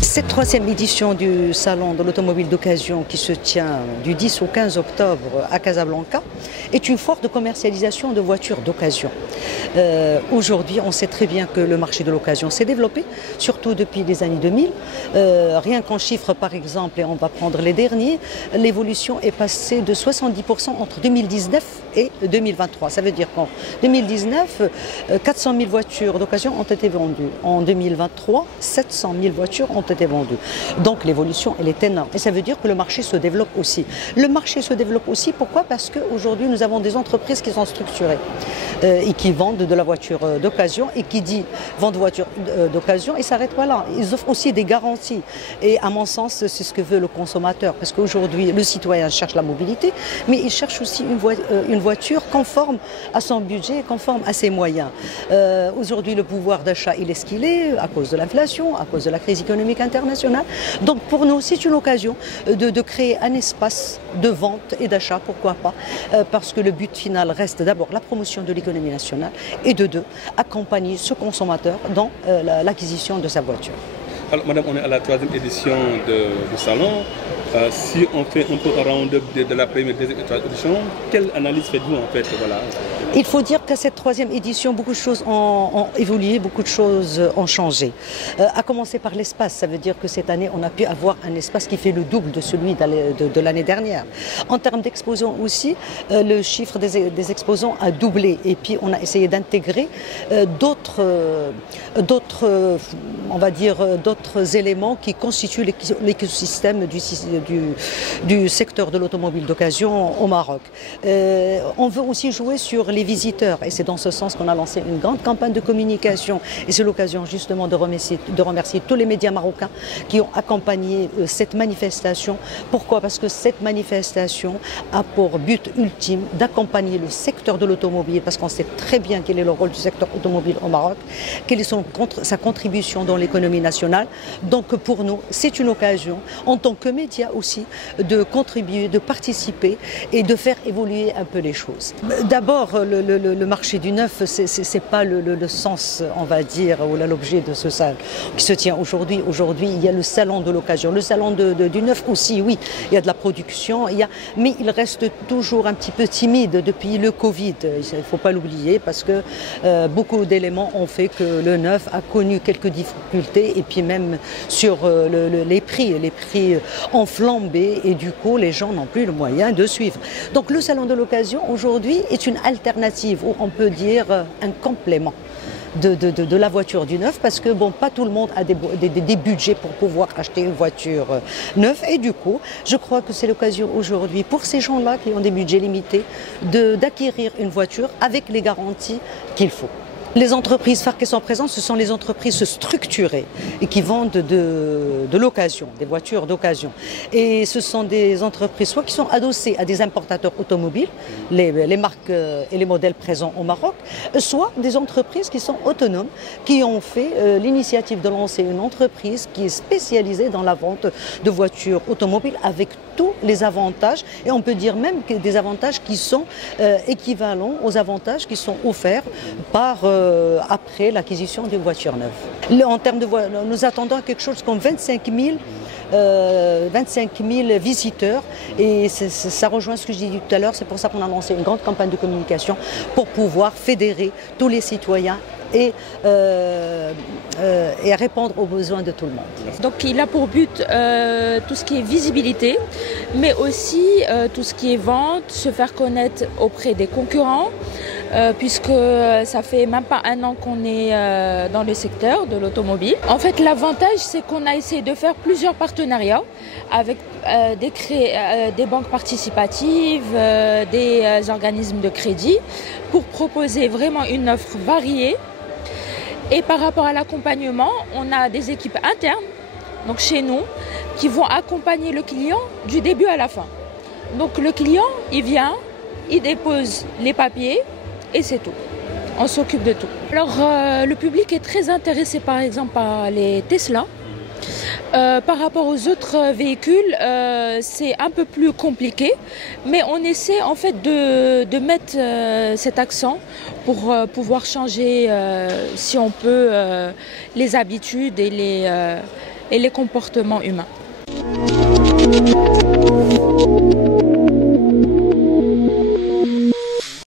Cette troisième édition du Salon de l'automobile d'occasion qui se tient du 10 au 15 octobre à Casablanca est une foire de commercialisation de voitures d'occasion. Aujourd'hui, on sait très bien que le marché de l'occasion s'est développé, surtout depuis les années 2000. Rien qu'en chiffres, par exemple, et on va prendre les derniers, l'évolution est passée de 70% entre 2019 et 2023. Ça veut dire qu'en 2019, 400 000 voitures d'occasion ont été vendues. En 2023, 700 000 voitures ont été vendues. Donc l'évolution, elle est énorme. Et ça veut dire que le marché se développe aussi. Le marché se développe aussi, pourquoi? Parce qu'aujourd'hui, nous avons des entreprises qui sont structurées et qui vendent de la voiture d'occasion. Et qui dit vente de voiture d'occasion, ils s'arrêtent pas là. Ils offrent aussi des garanties. Et à mon sens, c'est ce que veut le consommateur. Parce qu'aujourd'hui, le citoyen cherche la mobilité, mais il cherche aussi une voiture conforme à son budget, conforme à ses moyens. Aujourd'hui, le pouvoir d'achat, il est ce qu'il est, à cause de l'inflation, à cause de la crise économique internationale. Donc pour nous, c'est une occasion de créer un espace de vente et d'achat, pourquoi pas, parce que le but final reste d'abord la promotion de l'économie nationale et de deux, accompagner ce consommateur dans l'acquisition de sa voiture. Alors madame, on est à la troisième édition du salon. Si on fait un peu un round-up de la première et deuxième édition, quelle analyse faites-vous en fait? Voilà. Il faut dire qu'à cette troisième édition, beaucoup de choses ont évolué, beaucoup de choses ont changé. À commencer par l'espace, ça veut dire que cette année, on a pu avoir un espace qui fait le double de celui de l'année dernière. En termes d'exposants aussi, le chiffre des exposants a doublé. Et puis, on a essayé d'intégrer d'autres éléments qui constituent l'écosystème du secteur de l'automobile d'occasion au Maroc. On veut aussi jouer sur les visiteurs et c'est dans ce sens qu'on a lancé une grande campagne de communication et c'est l'occasion justement de remercier tous les médias marocains qui ont accompagné cette manifestation. Pourquoi? Parce que cette manifestation a pour but ultime d'accompagner le secteur de l'automobile parce qu'on sait très bien quel est le rôle du secteur automobile au Maroc, quelle est sa contribution dans l'économie nationale. Donc pour nous, c'est une occasion en tant que médias aussi de contribuer, de participer et de faire évoluer un peu les choses. D'abord, le marché du neuf, c'est pas le sens, on va dire, ou l'objet de ce salon qui se tient aujourd'hui. Aujourd'hui, il y a le salon de l'occasion. Le salon du neuf aussi, oui, il y a de la production, mais il reste toujours un petit peu timide depuis le Covid. Il ne faut pas l'oublier parce que beaucoup d'éléments ont fait que le neuf a connu quelques difficultés et puis même sur les prix ont flambé et du coup, les gens n'ont plus le moyen de suivre. Donc le salon de l'occasion aujourd'hui est une alternative ou on peut dire un complément de la voiture du neuf parce que bon, pas tout le monde a des budgets pour pouvoir acheter une voiture neuve et du coup, je crois que c'est l'occasion aujourd'hui pour ces gens-là qui ont des budgets limités d'acquérir une voiture avec les garanties qu'il faut. Les entreprises phares qui sont présentes, ce sont les entreprises structurées et qui vendent de l'occasion, des voitures d'occasion. Et ce sont des entreprises soit qui sont adossées à des importateurs automobiles, les marques et les modèles présents au Maroc, soit des entreprises qui sont autonomes, qui ont fait l'initiative de lancer une entreprise qui est spécialisée dans la vente de voitures automobiles avec tous les avantages et on peut dire même que des avantages qui sont équivalents aux avantages qui sont offerts par après l'acquisition d'une voiture neuve. En termes de nous attendons quelque chose comme 25 000 visiteurs et ça rejoint ce que j'ai dit tout à l'heure, c'est pour ça qu'on a lancé une grande campagne de communication pour pouvoir fédérer tous les citoyens et répondre aux besoins de tout le monde. Donc il a pour but tout ce qui est visibilité, mais aussi tout ce qui est vente, se faire connaître auprès des concurrents, puisque ça fait même pas un an qu'on est dans le secteur de l'automobile. En fait, l'avantage, c'est qu'on a essayé de faire plusieurs partenariats avec des banques participatives, des organismes de crédit, pour proposer vraiment une offre variée. Et par rapport à l'accompagnement, on a des équipes internes, donc chez nous, qui vont accompagner le client du début à la fin. Donc le client, il vient, il dépose les papiers et c'est tout. On s'occupe de tout. Alors le public est très intéressé par exemple par les Tesla. Par rapport aux autres véhicules, c'est un peu plus compliqué, mais on essaie en fait de mettre cet accent pour pouvoir changer, si on peut, les habitudes et les comportements humains.